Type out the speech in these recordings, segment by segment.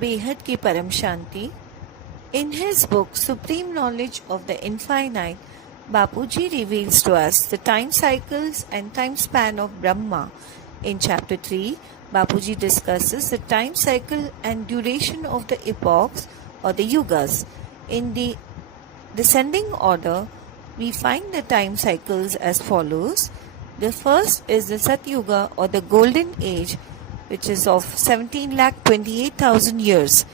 बेहद की परम शांति. In his book Supreme Knowledge of the Infinite, Bapuji reveals to us the time cycles and time span of Brahma. In chapter 3, Bapuji discusses the time cycle and duration of the epochs or the yugas. In the descending order, we find the time cycles as follows. The first is the Satyuga or the golden age, which is of 17,28,000 years.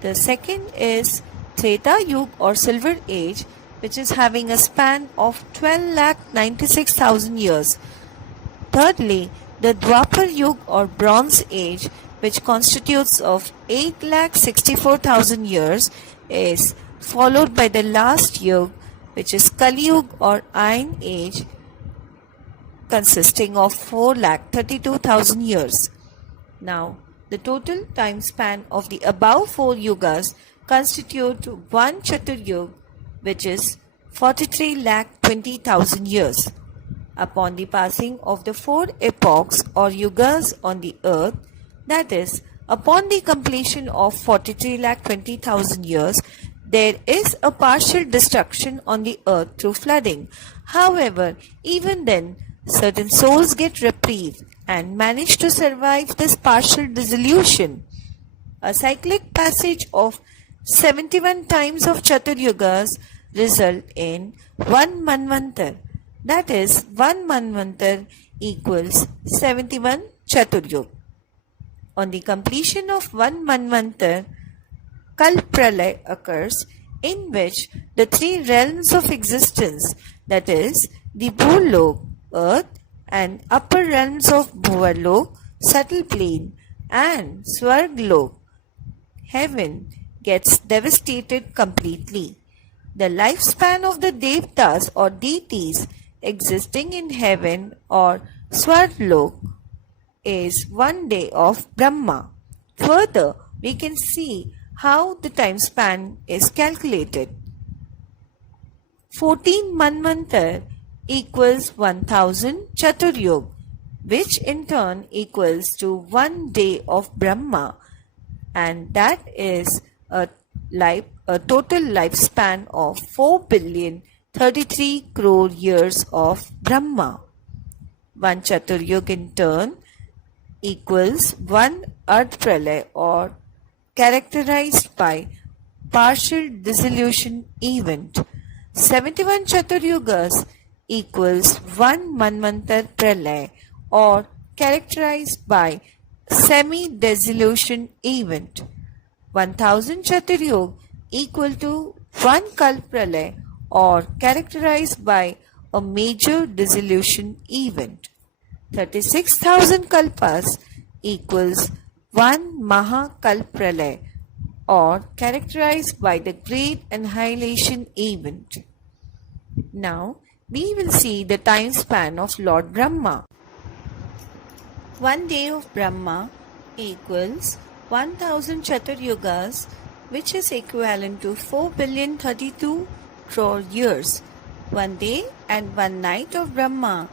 The second is Treta Yuga or silver age, which is having a span of 12,96,000 years. Thirdly, the Dwapar Yuga or bronze age, which constitutes of 8,64,000 years, is followed by the last Yuga, which is Kali Yuga or iron age, consisting of 4,32,000 years. Now, the total time span of the above four yugas constitute one Chatur Yuga, which is 43,20,000 years. Upon the passing of the four epochs or yugas on the earth, that is, upon the completion of 43,20,000 years, there is a partial destruction on the earth through flooding. However, even then, certain souls get reprieve and manage to survive this partial dissolution. A cyclic passage of 71 times of Chatur Yugas result in one Manvantar. That is, one Manvantar equals 71 Chatur Yuga. On the completion of one Manvantar, Kalpralay occurs, in which the three realms of existence, that is, the Bhulok, earth, and upper realms of Bhuvalok, subtle plane, and Swarglok, heaven, gets devastated completely. The lifespan of the Devtas or deities existing in heaven or Swarglok is 1 day of Brahma. Further, we can see how the time span is calculated. 14 Manvantar equals 1000 Chatur Yuga, which in turn equals to 1 day of Brahma, and that is a total lifespan of 4,033 crore years of Brahma. 1 Chatur Yuga in turn equals 1 Ardh Pralay or characterized by partial dissolution event. 71 Chatur Yugas equals 1 Manvantar Pralay or characterized by semi-dissolution event. 1000 Chatur Yuga equal to 1 Kalp Pralay or characterized by a major dissolution event. 36,000 Kalpas equals 1 Maha Kalp Pralay or characterized by the great annihilation event. Now, we will see the time span of Lord Brahma. 1 day of Brahma equals 1000 Chatur Yugas, which is equivalent to 4,032 crore years. 1 day and 1 night of Brahma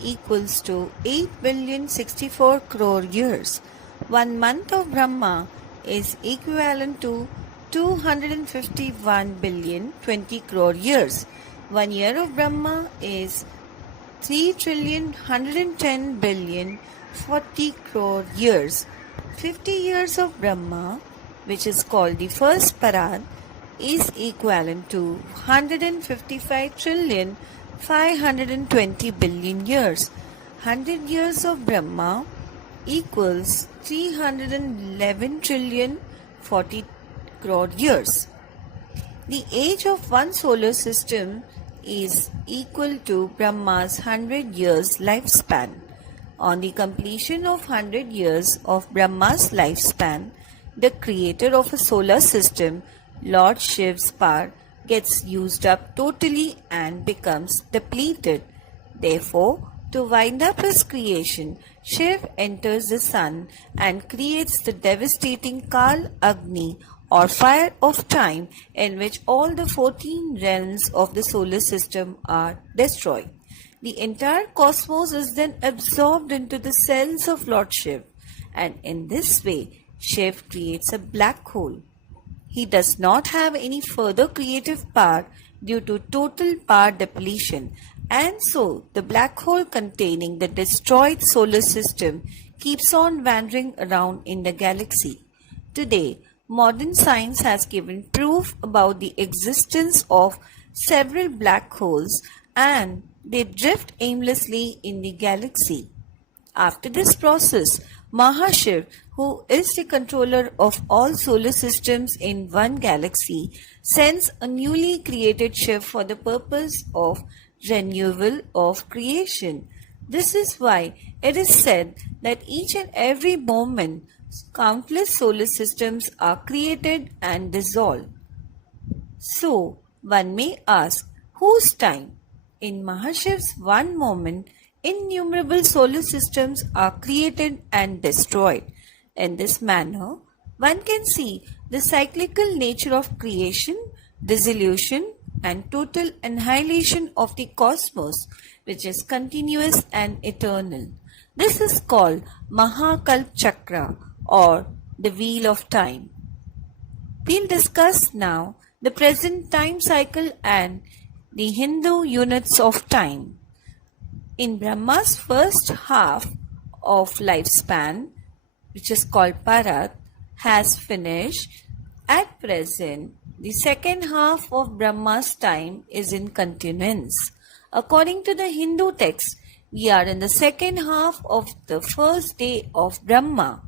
equals to 8,064 crore years. 1 month of Brahma is equivalent to 251,020 crore years. 1 year of Brahma is 3,110,040 crore years. 50 years of Brahma, which is called the first Parad, is equivalent to 155,520,000,000,000 years. 100 years of Brahma equals 311,040,000,000,000 crore years. The age of one solar system is equal to Brahma's 100 years lifespan. On the completion of 100 years of Brahma's lifespan, the creator of a solar system, Lord Shiva's power, gets used up totally and becomes depleted. Therefore, to wind up his creation, Shiv enters the sun and creates the devastating Kal Agni or fire of time, in which all the 14 realms of the solar system are destroyed. The entire cosmos is then absorbed into the cells of Lord Shiva, and in this way Shiv creates a black hole. He does not have any further creative power due to total power depletion, and so the black hole containing the destroyed solar system keeps on wandering around in the galaxy. Today, modern science has given proof about the existence of several black holes, and they drift aimlessly in the galaxy. After this process, Mahashiv, who is the controller of all solar systems in one galaxy, sends a newly created Shiv for the purpose of renewal of creation. This is why it is said that each and every moment countless solar systems are created and dissolved. So, one may ask, whose time? In Mahashiv's one moment, innumerable solar systems are created and destroyed. In this manner, one can see the cyclical nature of creation, dissolution, and total annihilation of the cosmos, which is continuous and eternal. This is called Mahakalp Chakra, or the Wheel of Time. We'll discuss now the present time cycle and the Hindu units of time. In Brahma's first half of lifespan, which is called Parat, has finished. At present, the second half of Brahma's time is in continuance. According to the Hindu text, we are in the second half of the first day of Brahma.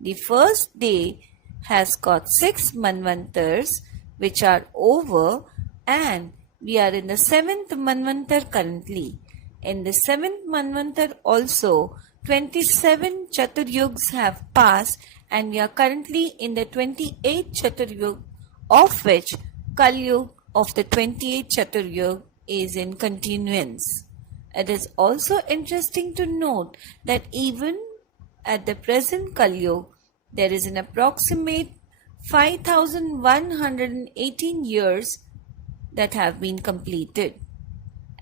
The first day has got 6 manvantars which are over, and we are in the 7th manvantar currently. In the 7th manvantar also 27 Chaturyugas have passed, and we are currently in the 28th Chaturyug, of which Kalyug of the 28th Chaturyug is in continuance. It is also interesting to note that even at the present Kalyug, there is an approximate 5,118 years that have been completed.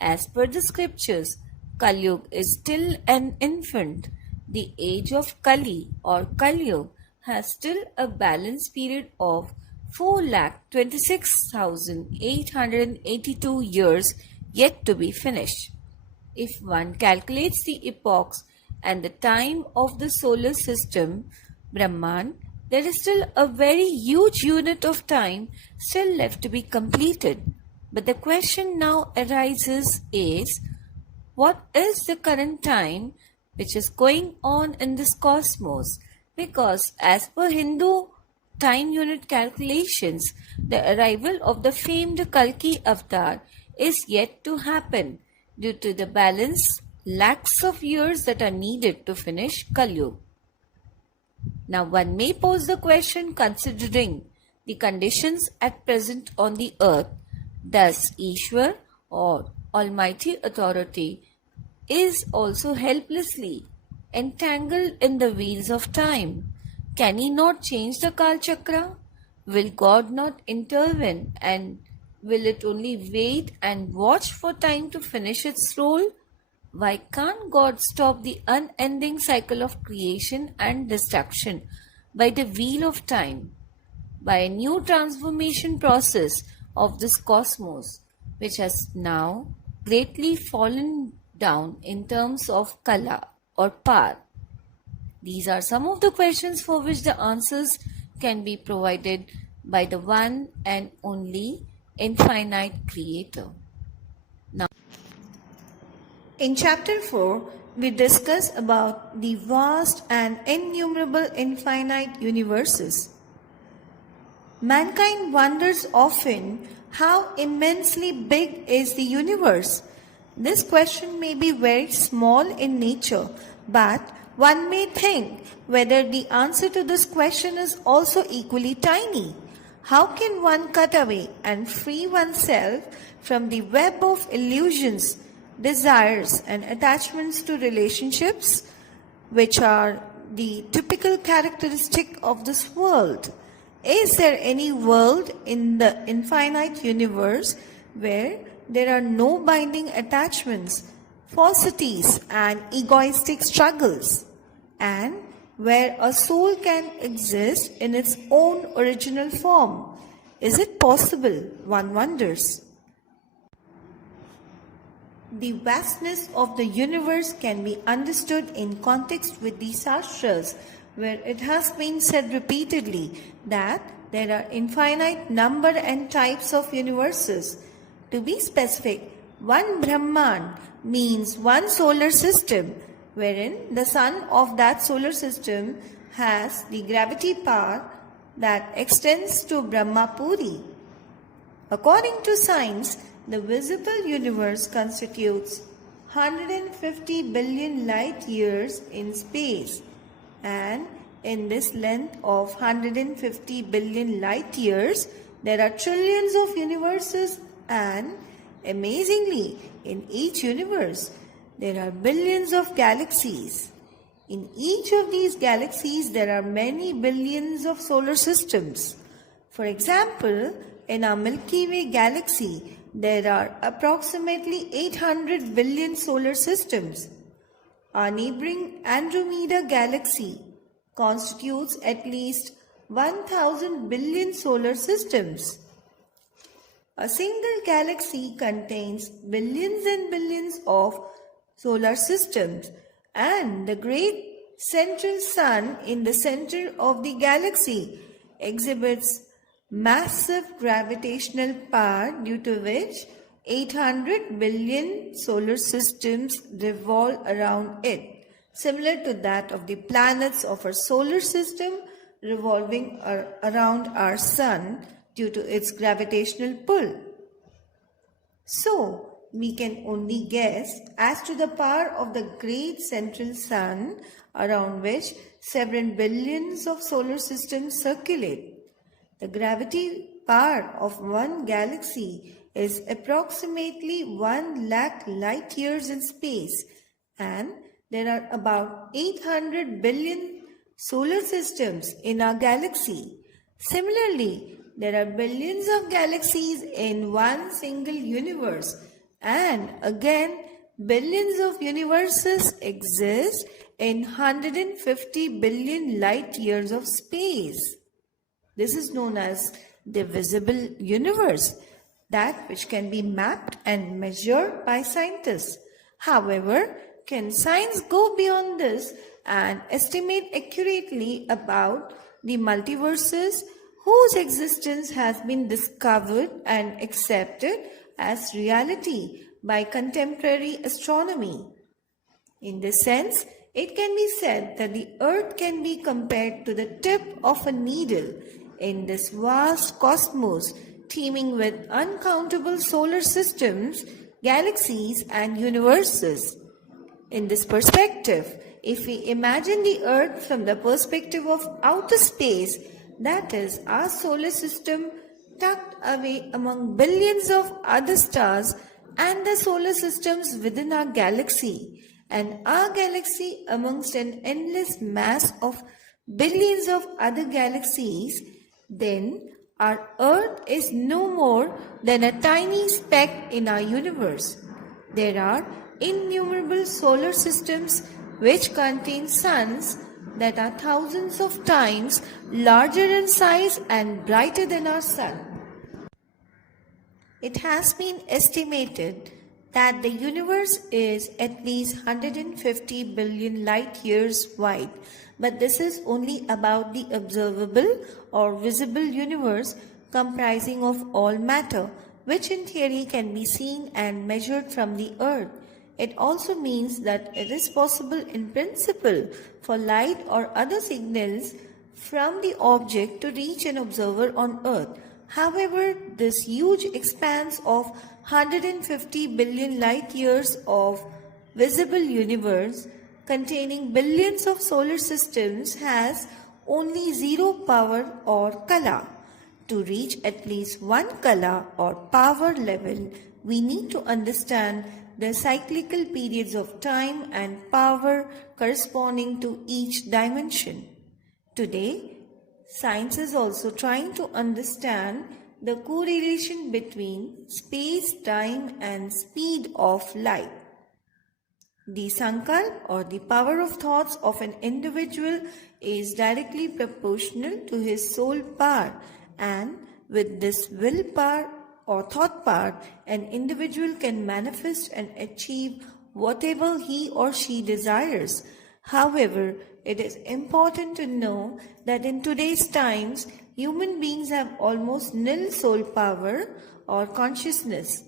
As per the scriptures, Kalyug is still an infant. The age of Kali or Kalyug has still a balance period of 4,26,882 years yet to be finished. If one calculates the epochs and the time of the solar system, Brahman, there is still a very huge unit of time still left to be completed. But the question now arises is, what is the current time which is going on in this cosmos? Because as per Hindu time unit calculations, the arrival of the famed Kalki avatar is yet to happen due to the balance lakhs of years that are needed to finish Kalyug. Now one may pose the question, considering the conditions at present on the earth, does Ishwar or Almighty Authority is also helplessly entangled in the wheels of time? Can he not change the Kal Chakra? Will God not intervene, and will it only wait and watch for time to finish its role? Why can't God stop the unending cycle of creation and destruction by the wheel of time, by a new transformation process of this cosmos, which has now greatly fallen down in terms of kala or power? These are some of the questions for which the answers can be provided by the one and only infinite Creator. Now, in chapter 4, we discuss about the vast and innumerable infinite universes. Mankind wonders often how immensely big is the universe. This question may be very small in nature, but one may think whether the answer to this question is also equally tiny. How can one cut away and free oneself from the web of illusions, desires, and attachments to relationships, which are the typical characteristic of this world? Is there any world in the infinite universe where there are no binding attachments, falsities, and egoistic struggles? And where a soul can exist in its own original form. Is it possible? One wonders. The vastness of the universe can be understood in context with the Shastras, where it has been said repeatedly that there are infinite number and types of universes. To be specific, one Brahman means one solar system, wherein the sun of that solar system has the gravity power that extends to Brahmapuri. According to science, the visible universe constitutes 150 billion light years in space, and in this length of 150 billion light years, there are trillions of universes, and amazingly, in each universe, there are billions of galaxies. In each of these galaxies, there are many billions of solar systems. For example, in our Milky Way galaxy, there are approximately 800 billion solar systems. Our neighboring Andromeda galaxy constitutes at least 1000 billion solar systems. A single galaxy contains billions and billions of solar systems, and the great central sun in the center of the galaxy exhibits massive gravitational power, due to which 800 billion solar systems revolve around it, similar to that of the planets of our solar system revolving around our sun due to its gravitational pull. So, we can only guess as to the power of the great central sun around which several billions of solar systems circulate. The gravity power of one galaxy is approximately 1 lakh light years in space, and there are about 800 billion solar systems in our galaxy. Similarly, there are billions of galaxies in one single universe, and again billions of universes exist in 150 billion light years of space. This is known as the visible universe, that which can be mapped and measured by scientists. However, can science go beyond this and estimate accurately about the multiverses whose existence has been discovered and accepted as reality by contemporary astronomy? In this sense, it can be said that the earth can be compared to the tip of a needle in this vast cosmos teeming with uncountable solar systems, galaxies, and universes. In this perspective, if we imagine the earth from the perspective of outer space, that is, our solar system tucked away among billions of other stars and the solar systems within our galaxy, and our galaxy amongst an endless mass of billions of other galaxies, then our earth is no more than a tiny speck in our universe. There are innumerable solar systems which contain suns that are thousands of times larger in size and brighter than our sun. It has been estimated that the universe is at least 150 billion light years wide, but this is only about the observable or visible universe comprising of all matter, which in theory can be seen and measured from the earth. It also means that it is possible in principle for light or other signals from the object to reach an observer on earth. However, this huge expanse of 150 billion light years of visible universe containing billions of solar systems has only zero power or kala. To reach at least one kala or power level, we need to understand the cyclical periods of time and power corresponding to each dimension. Today, science is also trying to understand the correlation between space, time, and speed of light. The sankalp or the power of thoughts of an individual is directly proportional to his soul power, and with this will power or thought power, an individual can manifest and achieve whatever he or she desires. However, it is important to know that in today's times, human beings have almost nil soul power or consciousness,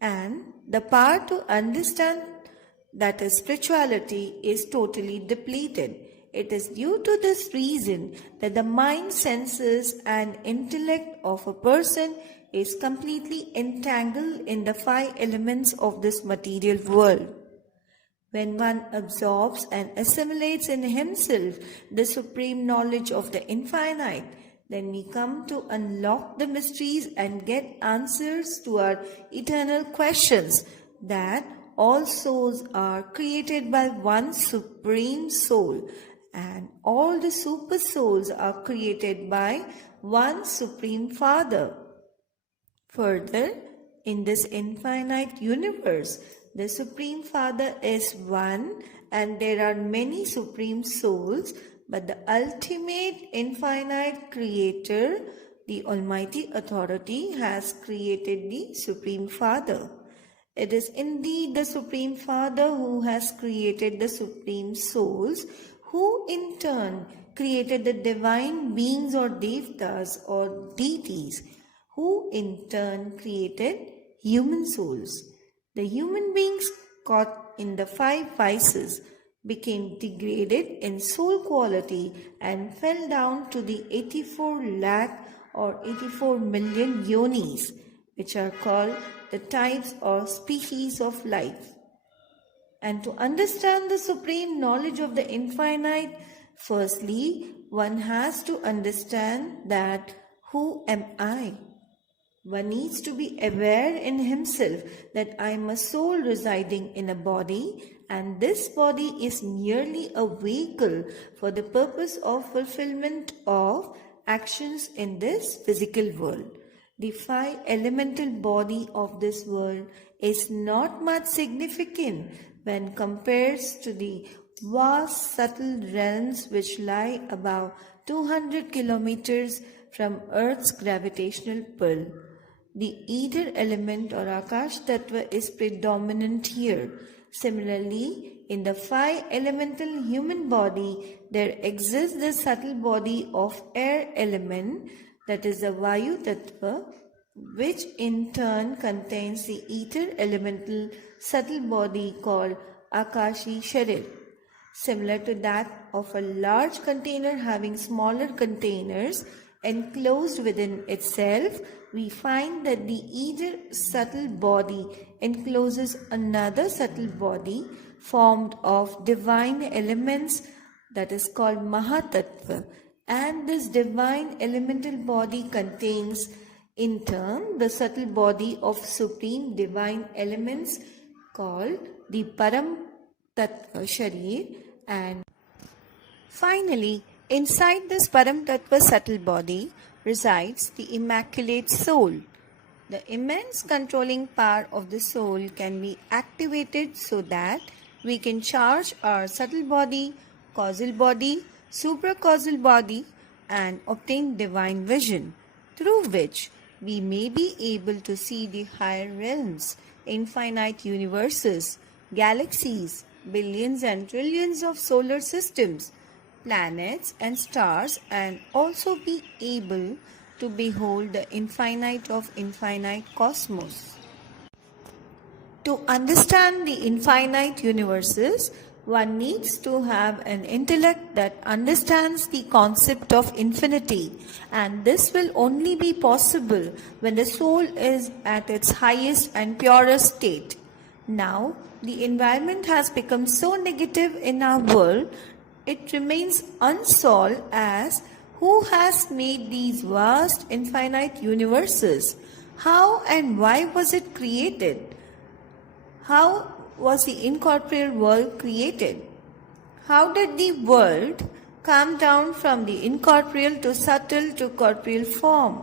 and the power to understand, that is spirituality, is totally depleted. It is due to this reason that the mind, senses and intellect of a person is completely entangled in the five elements of this material world. When one absorbs and assimilates in himself the supreme knowledge of the infinite, then we come to unlock the mysteries and get answers to our eternal questions, that all souls are created by one supreme soul, and all the super souls are created by one supreme Father. Further, in this infinite universe, the Supreme Father is one, and there are many supreme souls, but the ultimate infinite creator, the Almighty Authority, has created the Supreme Father. It is indeed the Supreme Father who has created the supreme souls, who in turn created the divine beings or devtas or deities, who in turn created human souls. The human beings caught in the five vices became degraded in soul quality and fell down to the 84 lakh or 84 million yonis, which are called the types or species of life. And to understand the supreme knowledge of the infinite, firstly, one has to understand that who am I? One needs to be aware in himself that I am a soul residing in a body, and this body is merely a vehicle for the purpose of fulfillment of actions in this physical world. The five elemental body of this world is not much significant when compared to the vast subtle realms which lie above 200 kilometers from Earth's gravitational pull. The ether element or Akash Tattva is predominant here. Similarly, in the five elemental human body, there exists the subtle body of air element, that is the Vayu Tattva, which in turn contains the ether elemental subtle body called Akashi Sharir, similar to that of a large container having smaller containers enclosed within itself. We find that the ether subtle body encloses another subtle body formed of divine elements, that is called Mahatattva, and this divine elemental body contains in turn the subtle body of supreme divine elements called the Paramtattva Sharir, and finally inside this Paramtattva subtle body resides the immaculate soul. The immense controlling power of the soul can be activated so that we can charge our subtle body, causal body, supracausal body, and obtain divine vision, through which we may be able to see the higher realms, infinite universes, galaxies, billions and trillions of solar systems, planets and stars, and also be able to behold the infinite of infinite cosmos. To understand the infinite universes, one needs to have an intellect that understands the concept of infinity, and this will only be possible when the soul is at its highest and purest state. Now, the environment has become so negative in our world, it remains unsolved as who has made these vast infinite universes? How and why was it created? How was the incorporeal world created? How did the world come down from the incorporeal to subtle to corporeal form?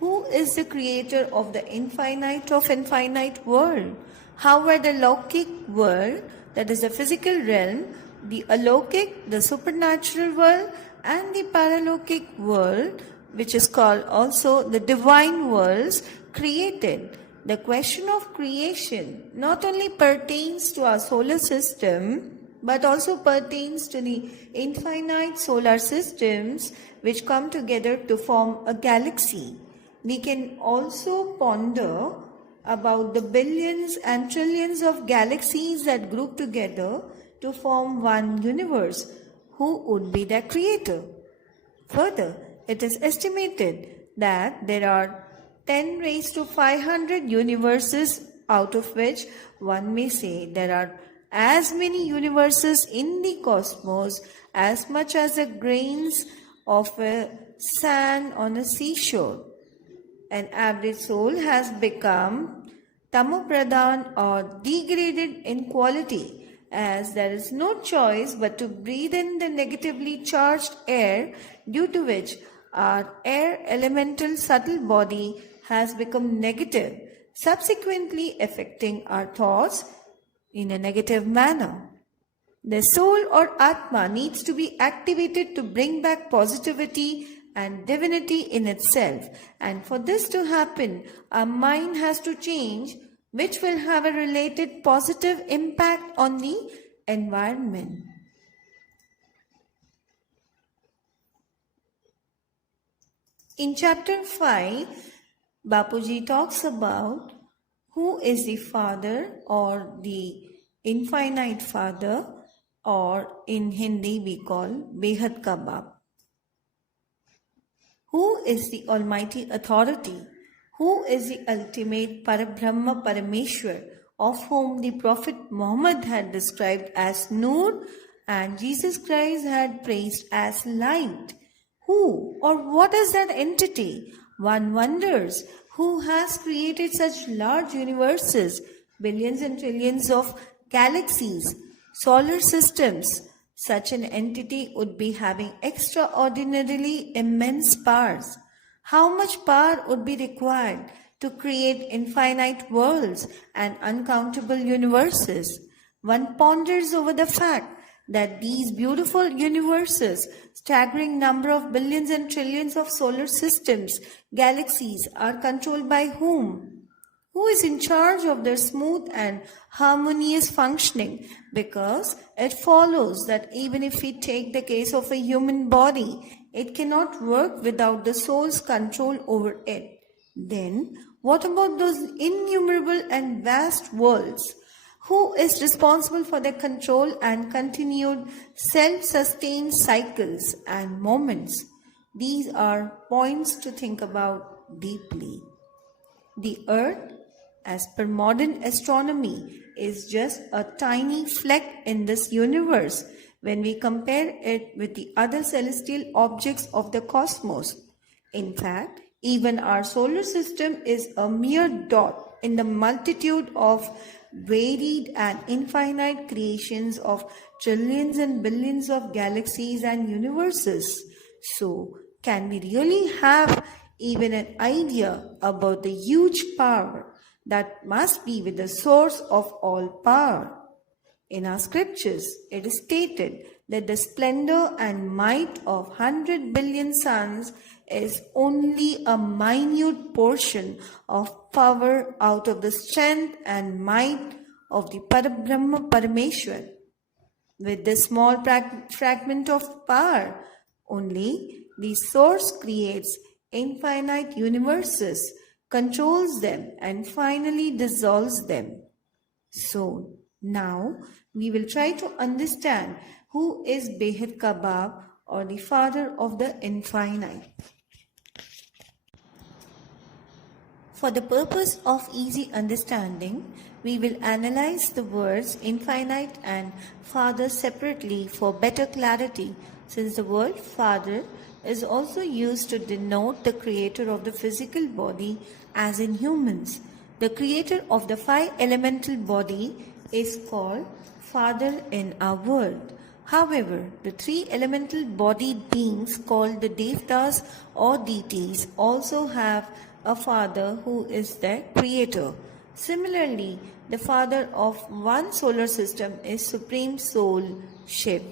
Who is the creator of the infinite of infinite world? How were the Lokik world, that is the physical realm, the alokik, the supernatural world, and the paralokik world, which is called also the divine worlds, created. The question of creation not only pertains to our solar system, but also pertains to the infinite solar systems which come together to form a galaxy. We can also ponder about the billions and trillions of galaxies that group together to form one universe. Who would be their creator? Further, it is estimated that there are 10 raised to 500 universes, out of which one may say there are as many universes in the cosmos as much as the grains of a sand on a seashore. An average soul has become tamopradhan or degraded in quality, as there is no choice but to breathe in the negatively charged air, due to which our air elemental subtle body has become negative, subsequently affecting our thoughts in a negative manner. The soul or Atma needs to be activated to bring back positivity and divinity in itself. And for this to happen, our mind has to change, which will have a related positive impact on the environment. In chapter 5, Bapuji talks about who is the Father or the infinite Father, or in Hindi we call Behad Ka Baap. Who is the Almighty Authority? Who is the ultimate Parabrahma Parameshwar, of whom the Prophet Muhammad had described as Noor and Jesus Christ had praised as light? Who or what is that entity? One wonders who has created such large universes, billions and trillions of galaxies, solar systems. Such an entity would be having extraordinarily immense powers. How much power would be required to create infinite worlds and uncountable universes? One ponders over the fact that these beautiful universes, staggering number of billions and trillions of solar systems, galaxies, are controlled by whom? Who is in charge of their smooth and harmonious functioning? Because it follows that even if we take the case of a human body, it cannot work without the soul's control over it. Then, what about those innumerable and vast worlds? Who is responsible for their control and continued self-sustained cycles and moments? These are points to think about deeply. The Earth, as per modern astronomy, is just a tiny fleck in this universe when we compare it with the other celestial objects of the cosmos. In fact, even our solar system is a mere dot in the multitude of varied and infinite creations of trillions and billions of galaxies and universes. So, can we really have even an idea about the huge power that must be with the source of all power? In our scriptures, it is stated that the splendor and might of 100 billion suns is only a minute portion of power out of the strength and might of the Parabrahma Parameshwar. With this small fragment of power, only the source creates infinite universes, controls them, and finally dissolves them. So, now we will try to understand who is Behad Ka Baap, or the Father of the Infinite. For the purpose of easy understanding, we will analyze the words infinite and Father separately for better clarity, since the word Father is also used to denote the creator of the physical body, as in humans. The creator of the 5 elemental body is called Father in our world. However, the 3 elemental bodied beings called the Devtas or deities also have a father who is their creator. Similarly, the father of one solar system is Supreme Soul, Shiv,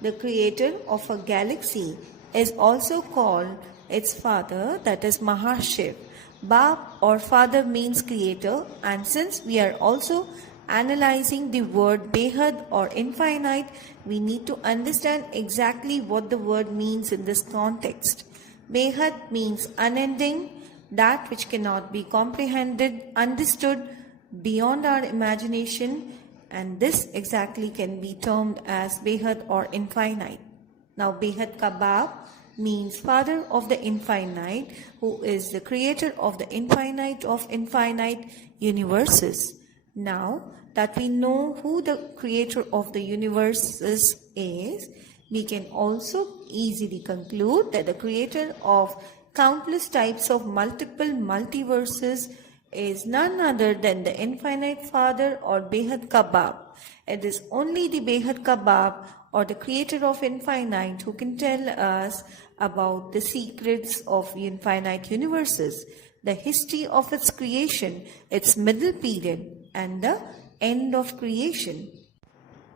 the creator of a galaxy, is also called its father, that is Mahashiv. Bap or father means creator, and since we are also analyzing the word Behad or infinite, we need to understand exactly what the word means in this context. Behad means unending, that which cannot be comprehended, understood, beyond our imagination, and this exactly can be termed as Behad or infinite. Now, Behad Kabab means father of the infinite, who is the creator of the infinite universes. Now that we know who the creator of the universes is, we can also easily conclude that the creator of countless types of multiple multiverses is none other than the infinite father or Behad Kabab. It is only the Behad Kabab or the creator of infinite who can tell us about the secrets of the infinite universes, the history of its creation, its middle period, and the end of creation.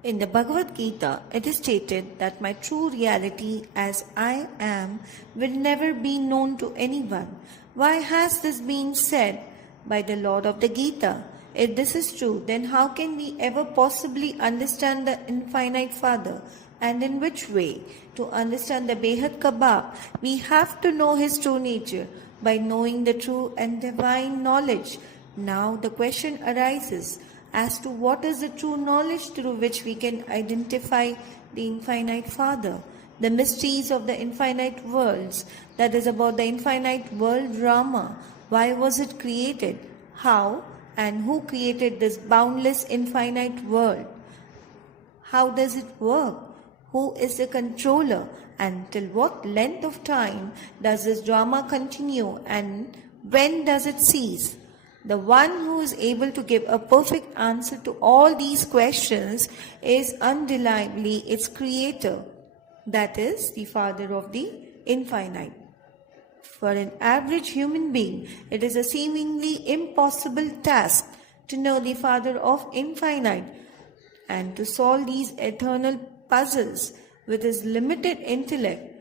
In the Bhagavad Gita, it is stated that my true reality as I am will never be known to anyone. Why has this been said by the Lord of the Gita? If this is true, then how can we ever possibly understand the infinite Father? And in which way? To understand the Behad Kabab, we have to know his true nature by knowing the true and divine knowledge. Now the question arises as to what is the true knowledge through which we can identify the infinite Father, the mysteries of the infinite worlds, that is about the infinite world drama. Why was it created? How and who created this boundless infinite world? How does it work? Who is the controller? And till what length of time does this drama continue, and when does it cease? The one who is able to give a perfect answer to all these questions is undeniably its creator, that is, the Father of the infinite. For an average human being, it is a seemingly impossible task to know the Father of infinite and to solve these eternal puzzles with his limited intellect,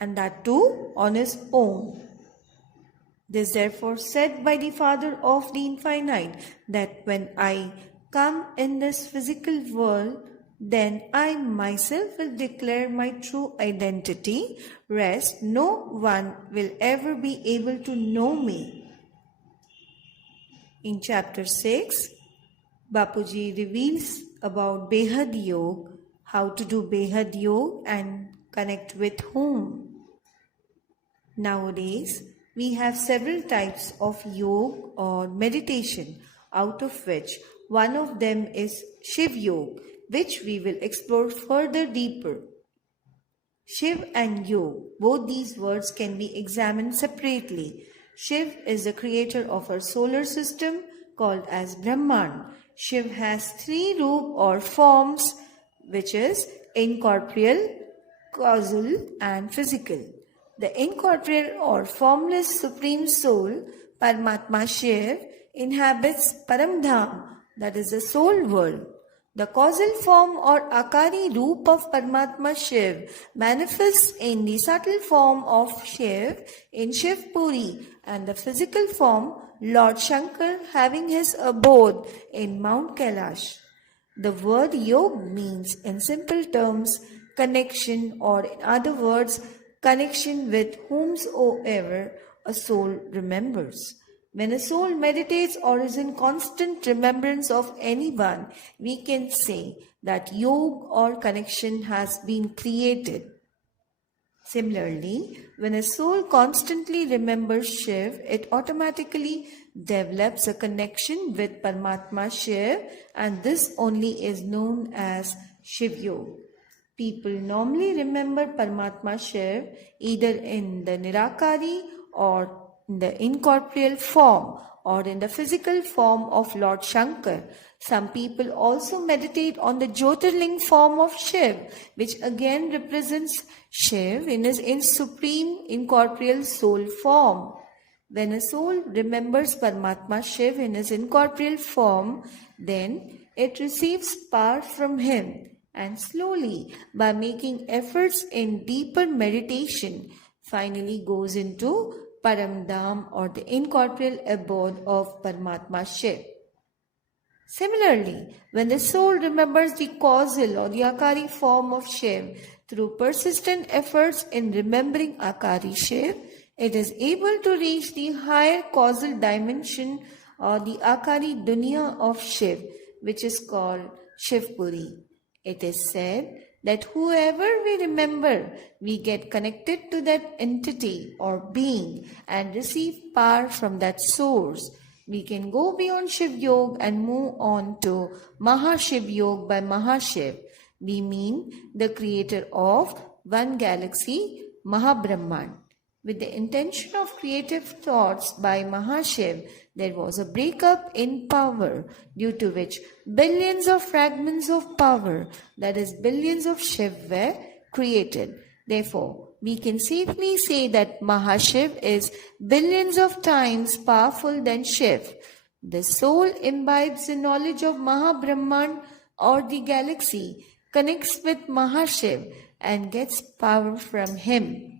and that too on his own. This therefore said by the Father of the infinite, that when I come in this physical world, then I myself will declare my true identity, rest no one will ever be able to know me. In chapter 6, Bapuji reveals about Behad Yoga, how to do Behad Yoga and connect with whom. Nowadays, we have several types of yoga or meditation, out of which one of them is Shiv Yoga, which we will explore further deeper. Shiv and Yoga, both these words can be examined separately. Shiv is the creator of our solar system called as Brahman. Shiv has three roop or forms, which is incorporeal, causal and physical. The incorporeal or formless Supreme Soul, Paramatma Shiv, inhabits Paramdham, that is the soul world. The causal form or Akari Roop of Paramatma Shiv manifests in the subtle form of Shiv in Shiv Puri, and the physical form Lord Shankar having his abode in Mount Kailash. The word Yoga means in simple terms connection, or in other words, connection with whomsoever a soul remembers. When a soul meditates or is in constant remembrance of anyone, we can say that yoga or connection has been created. Similarly, when a soul constantly remembers Shiv, it automatically develops a connection with Paramatma Shiv, and this only is known as Shiv Yoga. People normally remember Paramatma Shiv either in the Nirakari or in the incorporeal form or in the physical form of Lord Shankar. Some people also meditate on the Jyotirling form of Shiv, which again represents Shiv in his supreme incorporeal soul form. When a soul remembers Paramatma Shiv in his incorporeal form, then it receives power from him, and slowly, by making efforts in deeper meditation, finally goes into Paramdham, or the incorporeal abode of Paramatma Shiv. Similarly, when the soul remembers the causal or the Akari form of Shiv through persistent efforts in remembering Akari Shiv, it is able to reach the higher causal dimension or the Akari Dunya of Shiv, which is called Shivpuri. It is said that whoever we remember, we get connected to that entity or being and receive power from that source. We can go beyond Shiv Yoga and move on to Mahashiv Yoga by Mahashiv. We mean the creator of one galaxy, Mahabrahman. With the intention of creative thoughts by Mahashiv, there was a breakup in power, due to which billions of fragments of power, that is billions of Shiv, were created. Therefore, we can safely say that Mahashiv is billions of times powerful than Shiv. The soul imbibes the knowledge of Mahabrahman or the galaxy, connects with Mahashiv and gets power from him.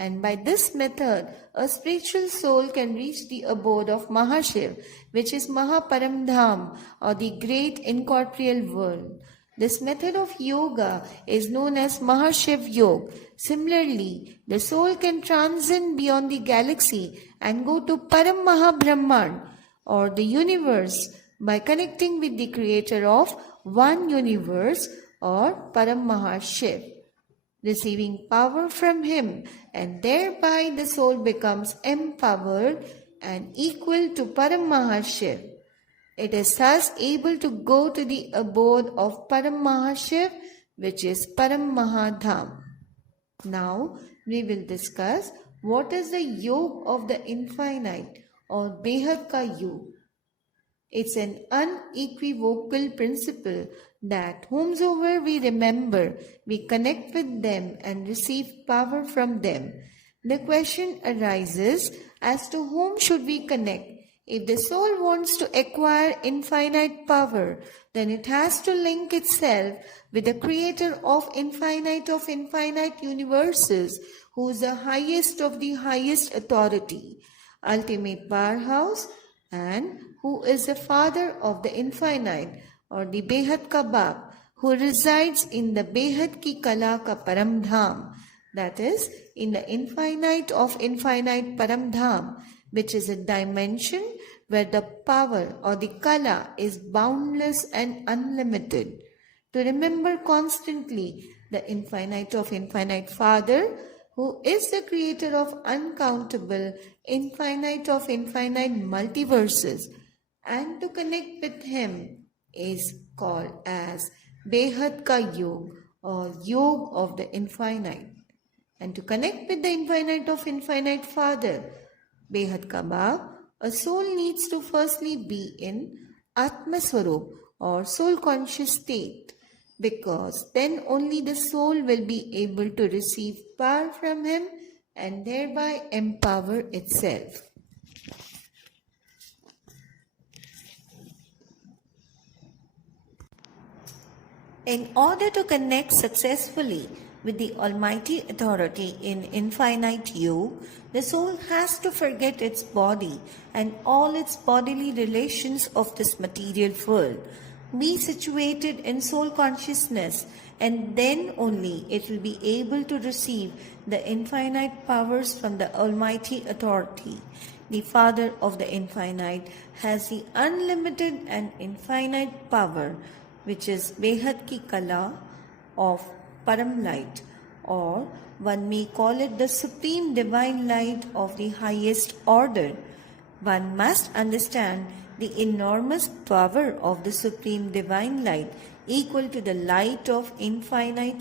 And by this method, a spiritual soul can reach the abode of Mahashiv, which is Mahaparamdham, or the great incorporeal world. This method of yoga is known as Mahashiv Yoga. Similarly, the soul can transcend beyond the galaxy and go to Param Mahabrahman, or the universe, by connecting with the creator of one universe, or Param Mahashiv, receiving power from him, and thereby the soul becomes empowered and equal to Param Mahashiv. It is thus able to go to the abode of Param Mahashiv, which is Param Mahadham. Now we will discuss what is the yoga of the infinite, or Behad Ka Yoga. It's an unequivocal principle that whomsoever we remember, we connect with them and receive power from them. The question arises, as to whom should we connect? If the soul wants to acquire infinite power, then it has to link itself with the creator of infinite universes, who is the highest of the highest authority, ultimate powerhouse, and who is the father of the infinite, or the Behad Ka Bap, who resides in the Behad Ki Kala Ka Paramdham, that is, in the infinite of infinite Paramdham, which is a dimension where the power or the Kala is boundless and unlimited. To remember constantly the infinite of infinite Father, who is the creator of uncountable infinite of infinite multiverses, and to connect with him is called as Behad Ka Yoga, or Yoga of the infinite. And to connect with the infinite of infinite Father, Behad Ka Bap, a soul needs to firstly be in Atma Swarup, or soul conscious state, because then only the soul will be able to receive power from him and thereby empower itself. In order to connect successfully with the Almighty Authority in infinite you, the soul has to forget its body and all its bodily relations of this material world, be situated in soul consciousness, and then only it will be able to receive the infinite powers from the Almighty Authority. The Father of the Infinite has the unlimited and infinite power, which is Behad Ki Kala of Param Light, or one may call it the Supreme Divine Light of the highest order. One must understand the enormous power of the Supreme Divine Light, equal to the light of infinite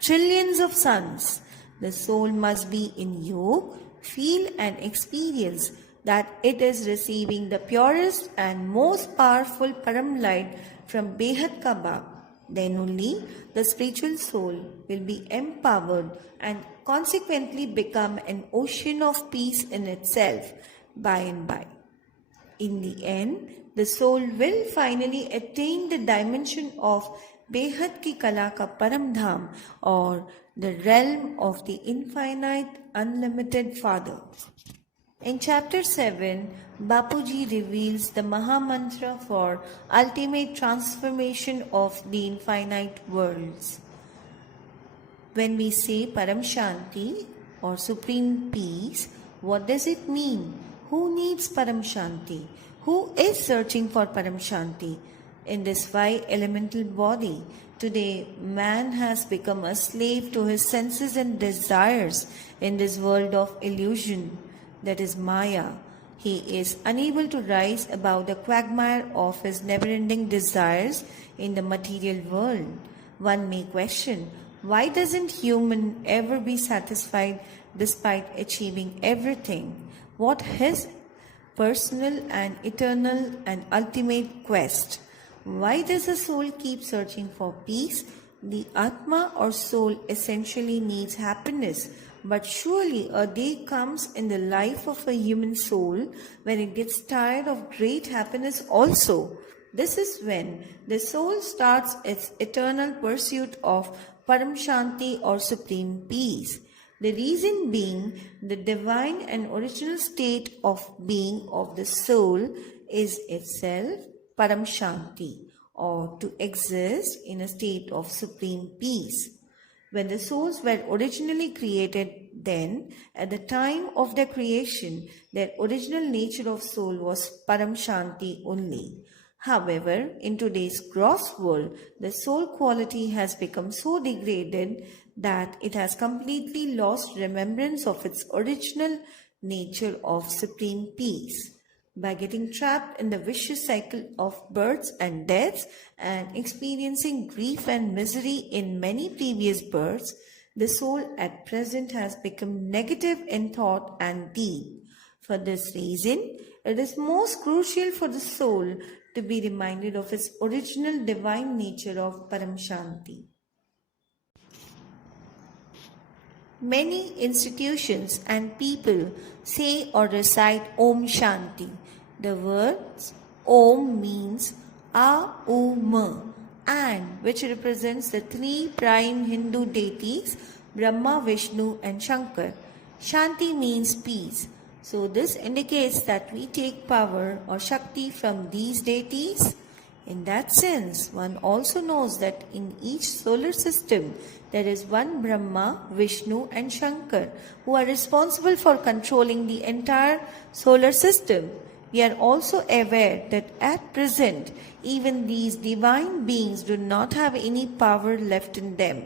trillions of suns. The soul must be in yoga, feel and experience that it is receiving the purest and most powerful Param Light from Behad Ka Bap. Then only the spiritual soul will be empowered and consequently become an ocean of peace in itself by and by. In the end, the soul will finally attain the dimension of बेहद की कला का परम धाम or the realm of the infinite unlimited Father. In chapter 7, Bapuji reveals the Mahamantra for ultimate transformation of the infinite worlds. When we say Paramshanti or Supreme Peace, what does it mean? Who needs Paramshanti? Who is searching for Paramshanti? In this five elemental body, today man has become a slave to his senses and desires in this world of illusion, that is Maya. He is unable to rise above the quagmire of his never-ending desires in the material world. One may question, why doesn't human ever be satisfied despite achieving everything? What his personal and eternal and ultimate quest? Why does the soul keep searching for peace? The Atma or soul essentially needs happiness, but surely a day comes in the life of a human soul when it gets tired of great happiness also. This is when the soul starts its eternal pursuit of Paramshanti or supreme peace. The reason being the divine and original state of being of the soul is itself Paramshanti, or to exist in a state of supreme peace. When the souls were originally created, then at the time of their creation, their original nature of soul was Paramshanti only. However, in today's gross world, the soul quality has become so degraded that it has completely lost remembrance of its original nature of supreme peace. By getting trapped in the vicious cycle of births and deaths and experiencing grief and misery in many previous births, the soul at present has become negative in thought and deed. For this reason, it is most crucial for the soul to be reminded of its original divine nature of Paramshanti. Many institutions and people say or recite Om Shanti. The words Om means A-U-M and which represents the three prime Hindu deities Brahma, Vishnu and Shankar. Shanti means peace. So this indicates that we take power or Shakti from these deities. In that sense, one also knows that in each solar system there is one Brahma, Vishnu and Shankar who are responsible for controlling the entire solar system. We are also aware that at present, even these divine beings do not have any power left in them.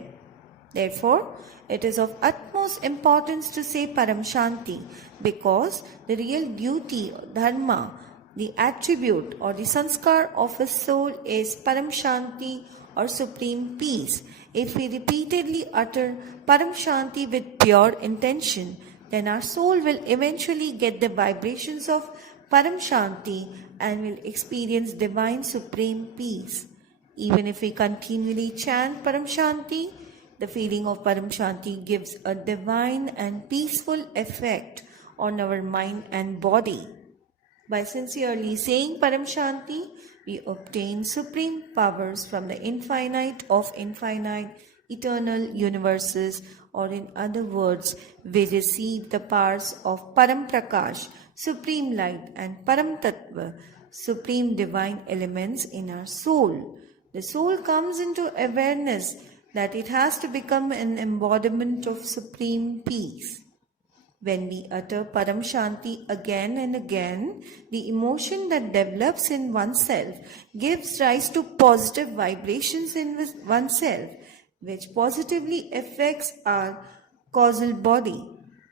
Therefore, it is of utmost importance to say Paramshanti because the real duty, dharma, the attribute or the sanskar of a soul is Paramshanti or supreme peace. If we repeatedly utter Paramshanti with pure intention, then our soul will eventually get the vibrations of Paramshanti and will experience divine supreme peace. Even if we continually chant Paramshanti, the feeling of Paramshanti gives a divine and peaceful effect on our mind and body. By sincerely saying Paramshanti, we obtain supreme powers from the infinite of infinite eternal universes, or in other words, we receive the powers of Param Prakash, supreme light, and Param Tattva, supreme divine elements in our soul. The soul comes into awareness that it has to become an embodiment of supreme peace. When we utter Paramshanti again and again, the emotion that develops in oneself gives rise to positive vibrations in oneself, which positively affects our causal body.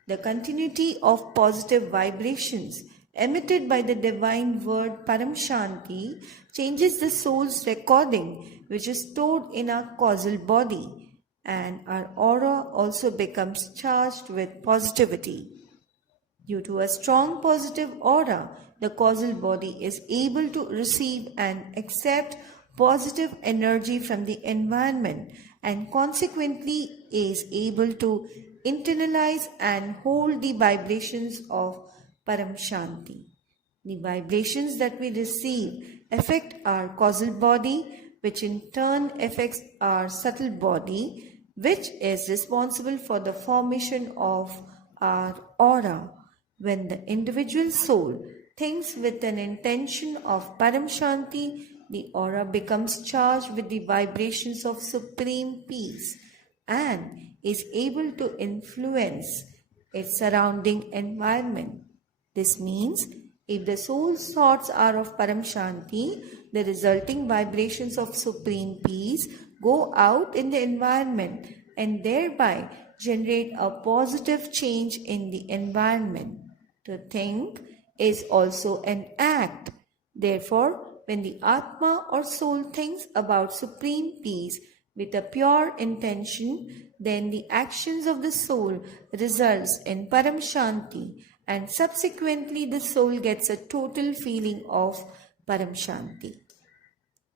The continuity of positive vibrations emitted by the divine word Paramshanti changes the soul's recording, which is stored in our causal body, and our aura also becomes charged with positivity. Due to a strong positive aura, the causal body is able to receive and accept positive energy from the environment and consequently is able to internalize and hold the vibrations of Paramshanti. The vibrations that we receive affect our causal body, which in turn affects our subtle body, which is responsible for the formation of our aura. When the individual soul thinks with an intention of Paramshanti, the aura becomes charged with the vibrations of supreme peace and is able to influence its surrounding environment. This means if the soul's thoughts are of Paramshanti, the resulting vibrations of supreme peace go out in the environment and thereby generate a positive change in the environment. To think is also an act. Therefore, when the Atma or soul thinks about supreme peace with a pure intention, then the actions of the soul results in Paramshanti, and subsequently the soul gets a total feeling of Paramshanti.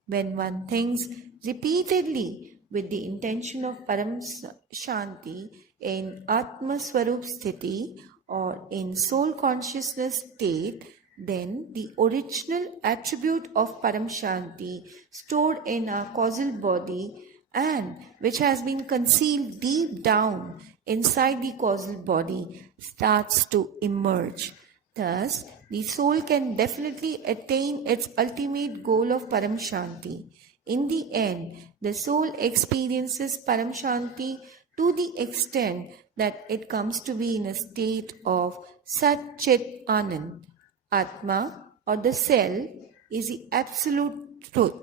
When one thinks repeatedly with the intention of Paramshanti in Atma Swarup Sthiti or in soul consciousness state, then the original attribute of Paramshanti stored in our causal body and which has been concealed deep down inside the causal body starts to emerge. Thus, the soul can definitely attain its ultimate goal of Paramshanti. In the end, the soul experiences Paramshanti to the extent that it comes to be in a state of Sat Chit Anand. Atma or the cell is the absolute truth.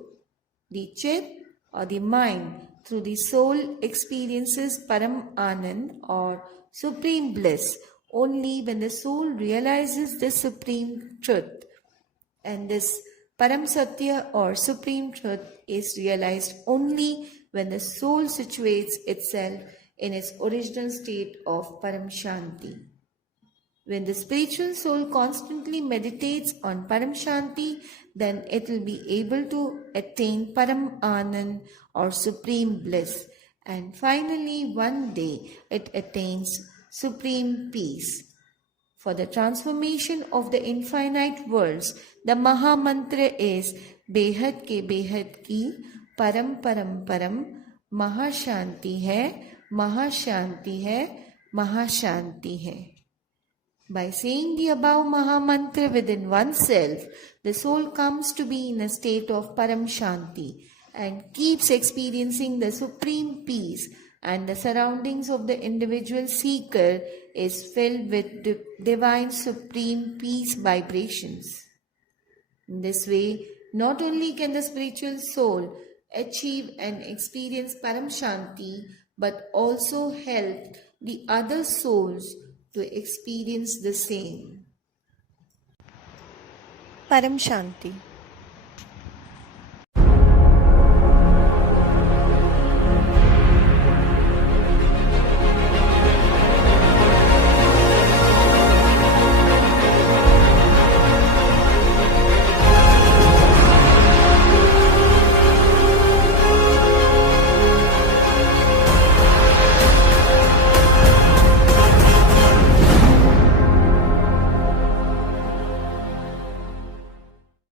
The Chit or the mind through the soul experiences Param Anand or supreme bliss only when the soul realizes the supreme truth. And this Param Satya or supreme truth is realized only when the soul situates itself in its original state of Param Shanti. When the spiritual soul constantly meditates on Param Shanti, then it will be able to attain Param Anand or supreme bliss. And finally, one day it attains supreme peace. For the transformation of the infinite worlds, the Maha Mantra is Behad ke Behad ki Param Param Param Mahashanti hai, Mahashanti hai, Mahashanti hai. By saying the above Maha Mantra within oneself, the soul comes to be in a state of Param Shanti and keeps experiencing the supreme peace, and the surroundings of the individual seeker is filled with divine supreme peace vibrations. In this way, not only can the spiritual soul achieve and experience Param Shanti, but also help the other souls to experience the same. Param Shanti.